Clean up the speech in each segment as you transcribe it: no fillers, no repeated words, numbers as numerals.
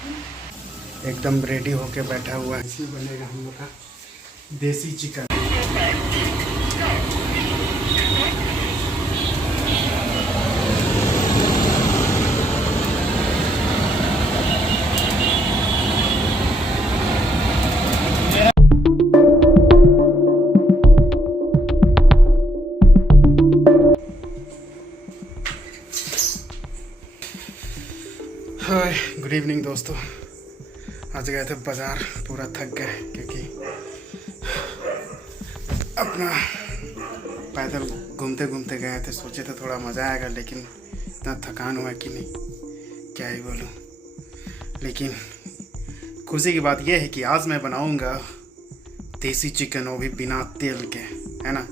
एकदम रेडी होके बैठा हुआ है। इसमें बनेगा हम लोग का देसी चिकन। हाय, गुड इवनिंग दोस्तों। आज गए थे बाज़ार, पूरा थक गए क्योंकि अपना पैदल घूमते घूमते गए थे। सोचे थे थोड़ा मज़ा आएगा, लेकिन इतना थकान हुआ कि नहीं, क्या ही बोलूँ। लेकिन खुशी की बात यह है कि आज मैं बनाऊंगा देसी चिकन, वो भी बिना तेल के, है ना।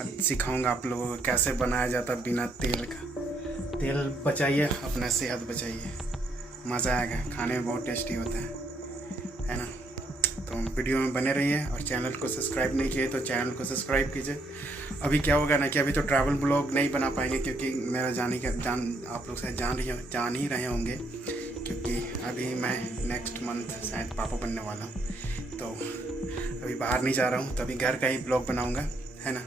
आज सिखाऊंगा आप लोगों को कैसे बनाया जाता है बिना तेल का। तेल बचाइए, अपना सेहत बचाइए, मज़ा आएगा। खाने में बहुत टेस्टी होता है ना। तो वीडियो में बने रहिए, और चैनल को सब्सक्राइब नहीं किए तो चैनल को सब्सक्राइब कीजिए। अभी क्या होगा ना कि अभी तो ट्रैवल ब्लॉग नहीं बना पाएंगे, क्योंकि मेरा आप लोग शायद जान ही रहे होंगे, क्योंकि अभी मैं नेक्स्ट मंथ शायद पापा बनने वाला हूँ। तो अभी बाहर नहीं जा रहा हूँ, तो अभी घर का ही ब्लॉग बनाऊँगा, है ना।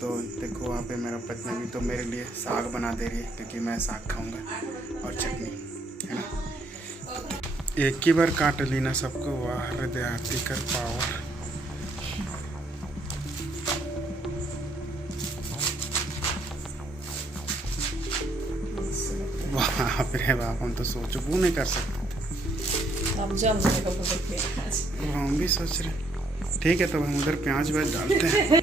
तो देखो वहाँ पे मेरा पत्नी भी तो मेरे लिए साग बना दे रही है, क्योंकि मैं साग खाऊँगा और चटनी, है ना। एक ही बार काट ली ना सबको, वाह हृदयाती कर पावर। बाप रे बाप, हम तो सोच भी नहीं कर सकते। हम भी सोच रहे। ठीक है, तो हम उधर प्याज व्याज डालते हैं।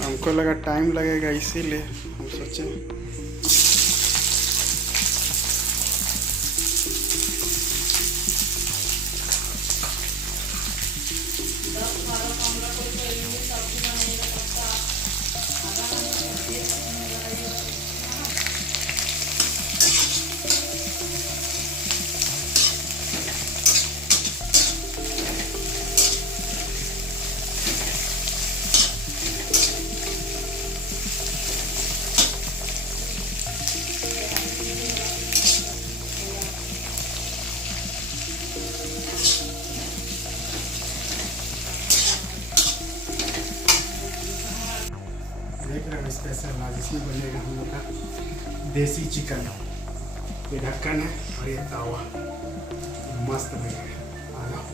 हमको लगा टाइम लगेगा, इसीलिए हम सोचे। देख रहे हो स्पेशल आज इसमें बनेगा हम लोग का देसी चिकन। ये ढक्कन है और ये तावा, मस्त बनेगा। आ जाओ।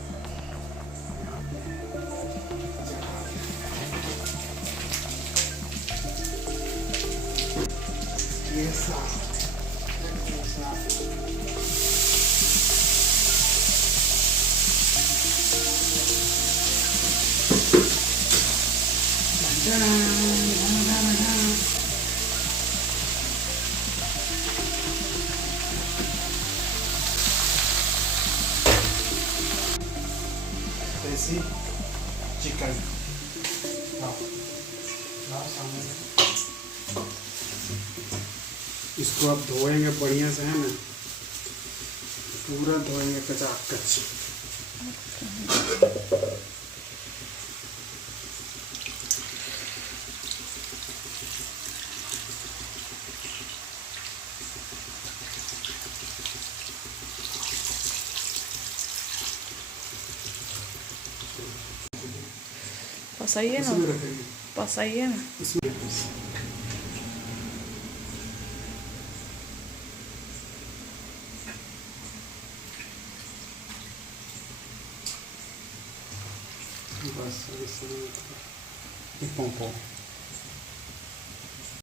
ये साफ देसी चिकन। इसको आप धोएंगे बढ़िया से, है ना, पूरा धोएंगे कचाकच। Pasaía, ¿no? Pasaía, ¿no?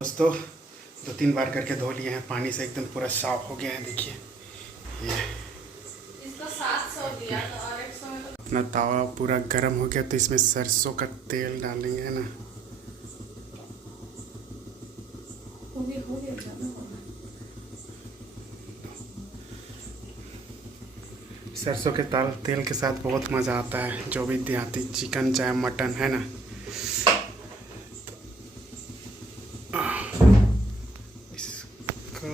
दोस्तों 2-3 बार करके धो लिए हैं, पानी से एकदम पूरा साफ हो गया है। देखिए ये इसका 700 दिया था और 100 में अपना तावा पूरा गर्म हो गया, तो इसमें सरसों का तेल डालेंगे, है ना। हो गया जाना। सरसों के तेल के साथ बहुत मज़ा आता है, जो भी देहाती चिकन चाहे मटन, है ना। इसका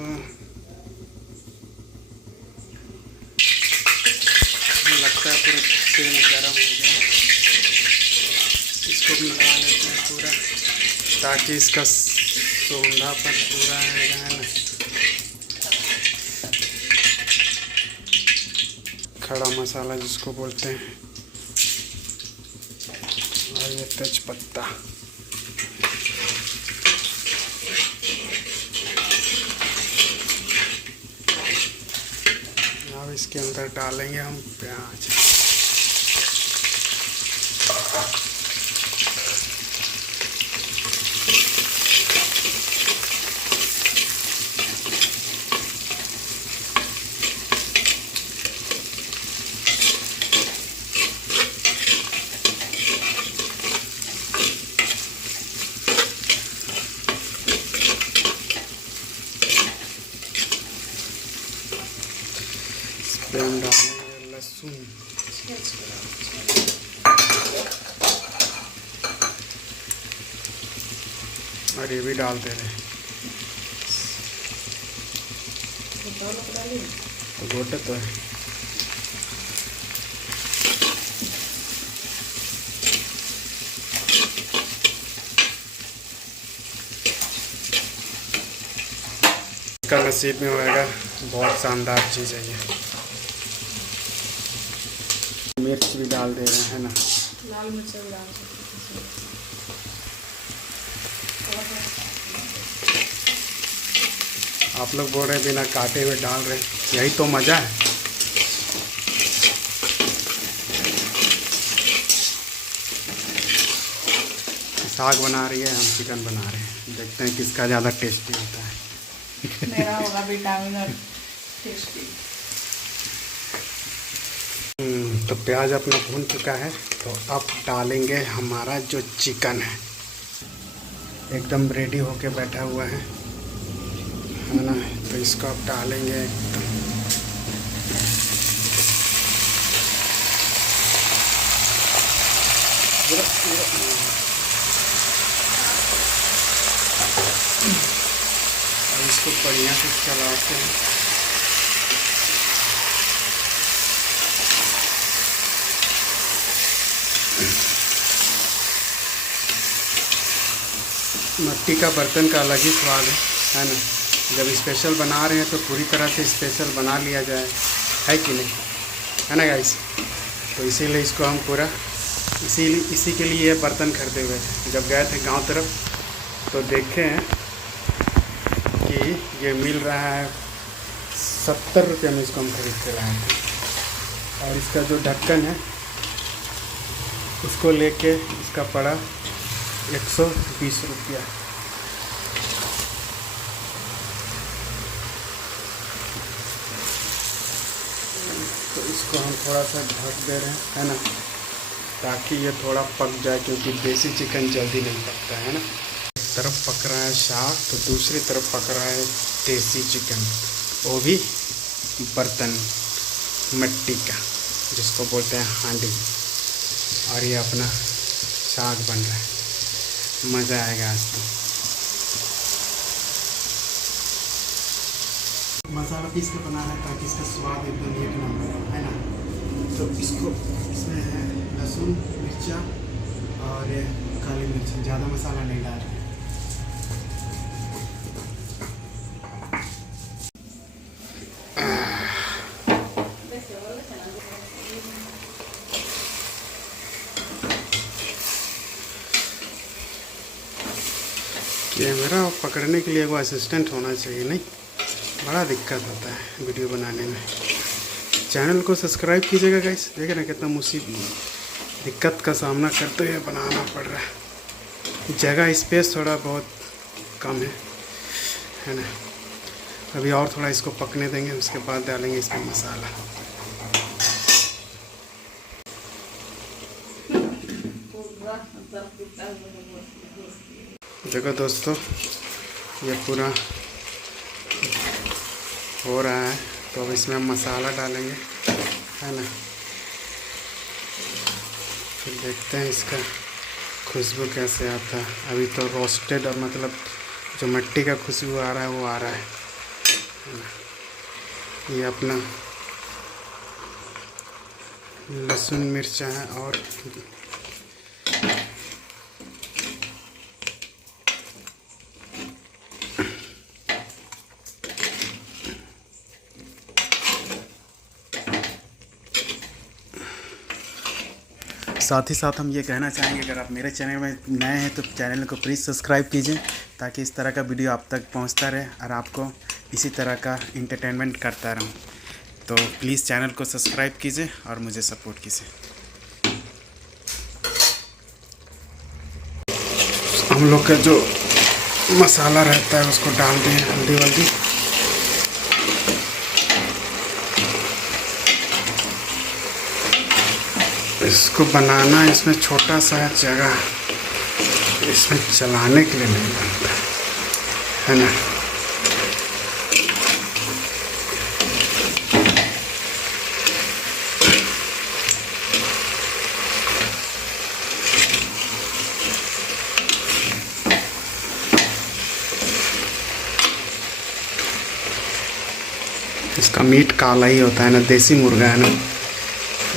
लगता है पूरा तेल गर्म हो गया, इसको मिला लेते हैं पूरा, ताकि इसका सौंधापन पूरा आएगा, है ना। खड़ा मसाला जिसको बोलते हैं, और ये तेज पत्ता। अब इसके अंदर डालेंगे हम प्याज। इसमें हम डालेंगे लहसुन, और ये भी डाल दे रहे हैं। तो गोटे तो है। इसका नसीब में होएगा, बहुत शानदार चीज़ है ये। मिर्च भी डाल दे रहे हैं ना, लाल मिर्च भी डाल सकते हैं। आप लोग बोल रहे हैं बिना काटे हुए डाल रहे हैं, यही तो मज़ा है। साग बना रही है, हम चिकन बना रहे हैं। देखते हैं किसका ज़्यादा टेस्टी होता है। मेरा होगा विटामिन और टेस्टी। तो प्याज अपना भून चुका है, तो अब डालेंगे हमारा जो चिकन है, एकदम रेडी होके बैठा हुआ है ना। तो इसको अब डालेंगे एकदम। अब इसको बढ़िया से चलाते हैं। मिट्टी का बर्तन का अलग ही स्वाद है ना। जब स्पेशल बना रहे हैं तो पूरी तरह से स्पेशल बना लिया जाए, है कि नहीं, है ना गाइस। तो इसीलिए इसको हम पूरा इसी के लिए ये बर्तन खरीदे हुए थे। जब गए थे गांव तरफ तो देखे हैं कि ये मिल रहा है 70 रुपये में, इसको हम खरीद के लाए थे। और इसका जो ढक्कन है उसको लेके इसका पड़ा 120 रुपया। तो इसको हम थोड़ा सा ढक दे रहे हैं, है ना, ताकि ये थोड़ा पक जाए, क्योंकि देसी चिकन जल्दी नहीं पकता है ना। एक तरफ पक रहा है साग, तो दूसरी तरफ पक रहा है देसी चिकन, वो भी बर्तन मिट्टी का, जिसको बोलते हैं हांडी। और ये अपना साग बन रहा है, मज़ा आएगा आज तो। मसाला पीस के बनाना है ताकि इसका स्वाद एकदम एक नंबर है ना। तो इसको इसमें है लहसुन, मिर्चा और ये काली मिर्च, ज़्यादा मसाला नहीं डाल रहे। कैमरा पकड़ने के लिए वो असिस्टेंट होना चाहिए, नहीं बड़ा दिक्कत होता है वीडियो बनाने में। चैनल को सब्सक्राइब कीजिएगा गाइस। देखे ना कितना दिक्कत का सामना करते हुए बनाना पड़ रहा है। जगह स्पेस थोड़ा बहुत कम है ना। अभी और थोड़ा इसको पकने देंगे, उसके बाद डालेंगे इसमें मसाला। देखो दोस्तों, ये पूरा हो रहा है, तो अब इसमें हम मसाला डालेंगे, है ना। फिर देखते हैं इसका खुशबू कैसे आता है। अभी तो रोस्टेड, और मतलब जो मिट्टी का खुशबू आ रहा है वो आ रहा है ना। ये अपना लहसुन मिर्चा है, और साथ ही साथ हम ये कहना चाहेंगे, अगर आप मेरे चैनल में नए हैं तो चैनल को प्लीज़ सब्सक्राइब कीजिए, ताकि इस तरह का वीडियो आप तक पहुंचता रहे और आपको इसी तरह का इंटरटेनमेंट करता रहूं। तो प्लीज़ चैनल को सब्सक्राइब कीजिए और मुझे सपोर्ट कीजिए। हम लोग का जो मसाला रहता है उसको डाल दें, हल्दी वल्दी। इसको बनाना, इसमें छोटा सा जगह, इसमें चलाने के लिए नहीं बनता है ना। इसका मीट काला ही होता है ना, देसी मुर्गा है ना।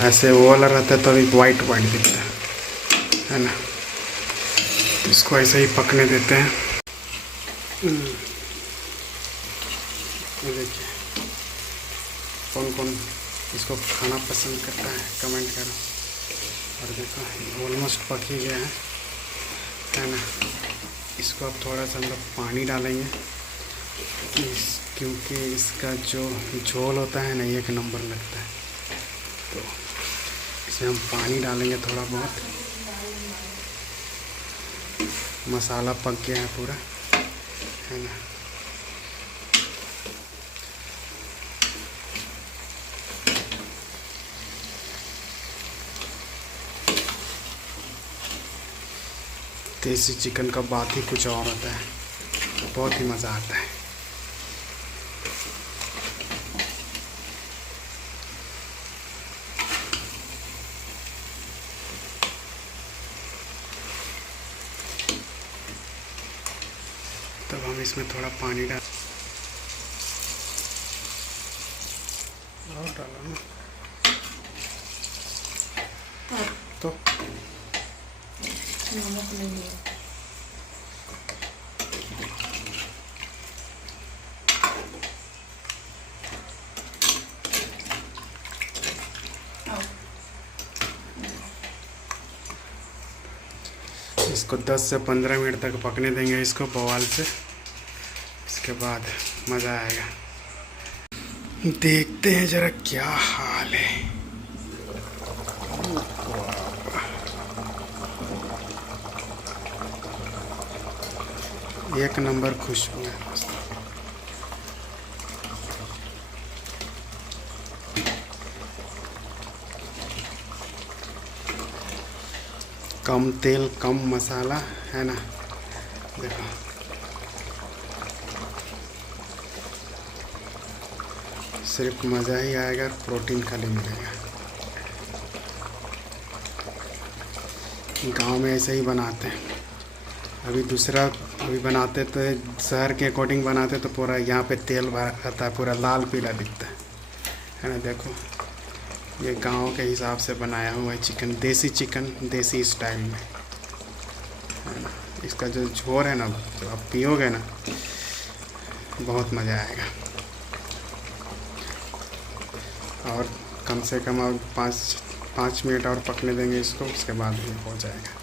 ऐसे वो वाला रहता है तो अभी वाइट वाइट दिखता है ना। इसको ऐसे ही पकने देते हैं। ये देखिए, कौन कौन इसको खाना पसंद करता है कमेंट करो। और देखो ऑलमोस्ट पक ही गया है ना। इसको अब थोड़ा सा हम लोग पानी डालेंगे, क्योंकि इसका जो झोल होता है ना, एक नंबर लगता है। तो इसमें हम पानी डालेंगे थोड़ा बहुत। मसाला पक गया है पूरा, है ना। देसी चिकन का बात ही कुछ और होता है, बहुत ही मज़ा आता है। तब हम इसमें थोड़ा पानी डाल और डाला ना तो नमक नहीं है। इसको 10 से 15 मिनट तक पकने देंगे, इसको बवाल से। इसके बाद मज़ा आएगा। देखते हैं ज़रा क्या हाल है। एक नंबर खुशबू है मस्त। कम तेल कम मसाला है ना। देखो सिर्फ मज़ा ही आएगा, प्रोटीन खाली मिलेगा। गांव में ऐसे ही बनाते हैं। अभी बनाते तो शहर के अकॉर्डिंग बनाते तो पूरा यहाँ पे तेल भरा रहता है, पूरा लाल पीला दिखता है ना। देखो ये गांव के हिसाब से बनाया हुआ है चिकन, देसी चिकन, देसी स्टाइल में है ना। इसका जो झोर है ना, जो आप पियोगे ना, बहुत मज़ा आएगा। और कम से कम अब 5 मिनट और पकने देंगे इसको, उसके बाद ही हो जाएगा।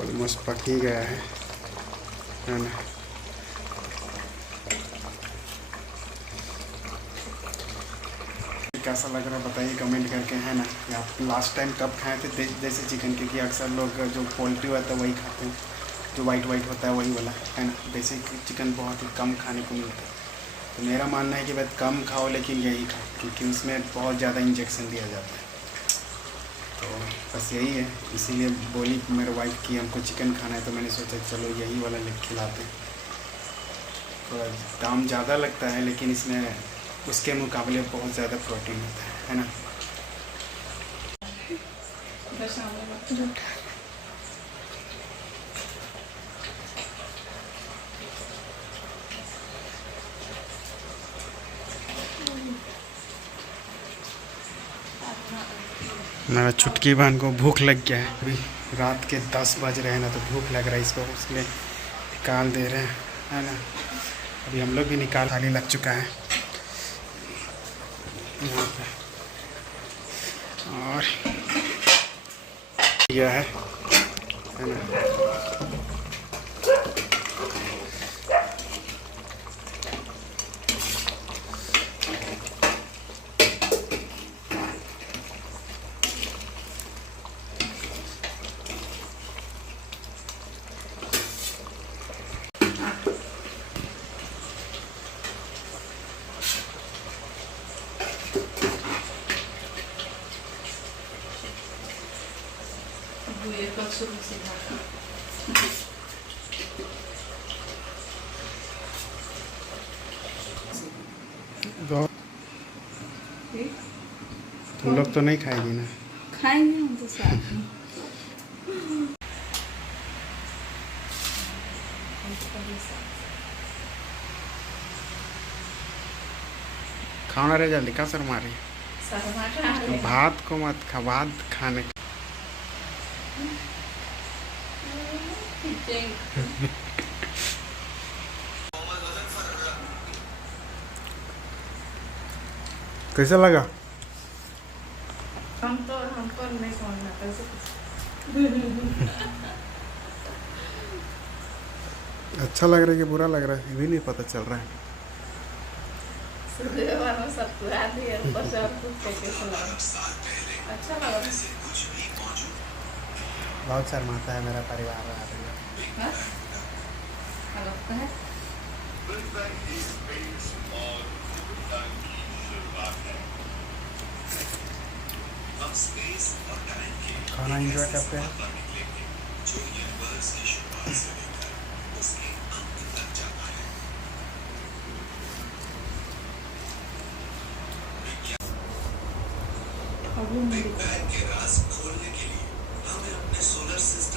ऑलमोस्ट पक ही गया है ना। कैसा लग रहा है बताइए कमेंट करके, है ना। आप लास्ट टाइम कब खाए थे देसी चिकन? क्योंकि अक्सर लोग जो पोल्ट्री होता है वही खाते हैं, जो वाइट होता है वही वाला, है ना। देसी चिकन बहुत ही कम खाने को मिलता है। तो मेरा मानना है कि भाई कम खाओ लेकिन यही खाओ, क्योंकि उसमें बहुत ज़्यादा इंजेक्शन दिया जाता है। तो बस यही है, इसीलिए बोली मेरे वाइफ की हमको चिकन खाना है, तो मैंने सोचा चलो यही वाला ले खिलाते। थोड़ा दाम ज़्यादा लगता है लेकिन इसमें उसके मुकाबले बहुत ज़्यादा प्रोटीन होता है ना। मेरा छुटकी बहन को भूख लग गया है। अभी रात के 10 बज रहे हैं ना, तो भूख लग रहा है इसको, उसमें निकाल दे रहे हैं, है ना। अभी हम लोग भी निकाल, थाली लग चुका है यहाँ पे। और गया है ना। ये कल शुरू से तो तुम लोग तो नहीं खाएगी ना? खाएंगे हम तो साथ में। खाओ ना रे जल्दी, का सर मारी। भात को मत खा, भात खाने कैसा लगा? हमको नहीं समझना कैसे। अच्छा लग रहा है कि बुरा लग रहा है ये भी नहीं पता चल रहा है। सब पूरा दिया ऊपर से और कुछ कैसे लगा? अच्छा लगा। बहुत शर्माता है मेरा परिवार आ रही है। हाँ? क्या लगता है? खाना एंजॉय करते हैं। अभी नहीं दिखा। के राज खोलने के लिए हमें अपने सोलर सिस्टम